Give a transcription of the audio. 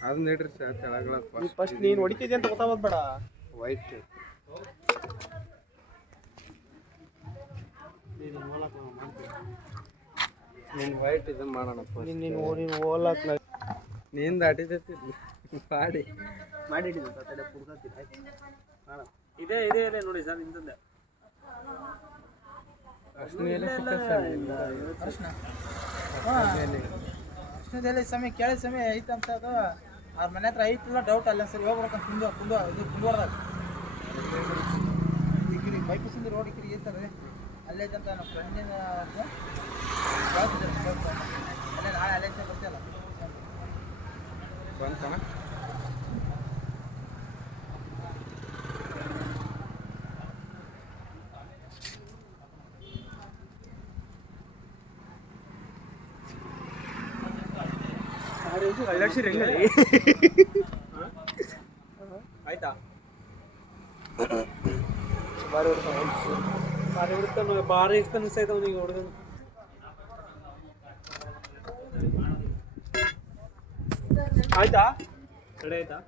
ಅದನ್ನ ಇಡ್ರಿ sir ತೆಳಗಳ first ನೀನು ಹೊಡಿತಿದ್ದೆ ಅಂತ ಗೊತ್ತಾಗೋದು ಬೇಡ. ವೈಟ್ ನೀನು ವೈಟ್ ಇದನ್ನ ಮಾಡೋಣ ನೀನು ಓಲಾಕ್ ನೀನು ದಾಟಿದೈತಿ ಮಾಡಿ ಮಾಡಿಟ್ಟಿದ್ದೆ ತಡೆ ಪುಡ್ಕತ್ತೀನಿ. ಆಯ್ತು ಇದೇ ಇದೇ ಇದೆ ನೋಡಿ ಸರ್ ಇಂಥದ್ದೇ ಅಷ್ಟೇ ಸಮಯ ಕೇಳಿ ಸಮಯ ಐತಂತ ಅದು ಅವ್ರ ಮನೆ ಹತ್ರ ಐತಿಲ್ಲ ಡೌಟ್ ಅಲ್ಲ ಸರಿ ಹೋಗ್ಬೇಕಂತ ಕುಂದುವರ್ದಾಗ ಇಕ್ರಿ ಬೈಕಸಿಂದ ರೋಡ್ ಇಕ್ರಿ ಇರ್ತಾರೆ ಅಲ್ಲೇ ಅಂತ ನಮ್ಮ ಫ್ರೆಂಡಿನ ಅಲ್ಲೇ ನಾಳೆ ಅಲ್ಲೇ ಬರ್ತೀಯಲ್ಲ ಬಂತಣ್ಣ. ಆಯ್ತಾ ಭಾರಿ ಹುಡುಕ್ತಾನೆ ಭಾರಿ ಇಷ್ಟ ಅನಿಸ್ತೈತೆ ಅವನಿಗೆ ಹುಡುಗನ. ಆಯ್ತಾ ರೆಡಿ ಆಯ್ತಾ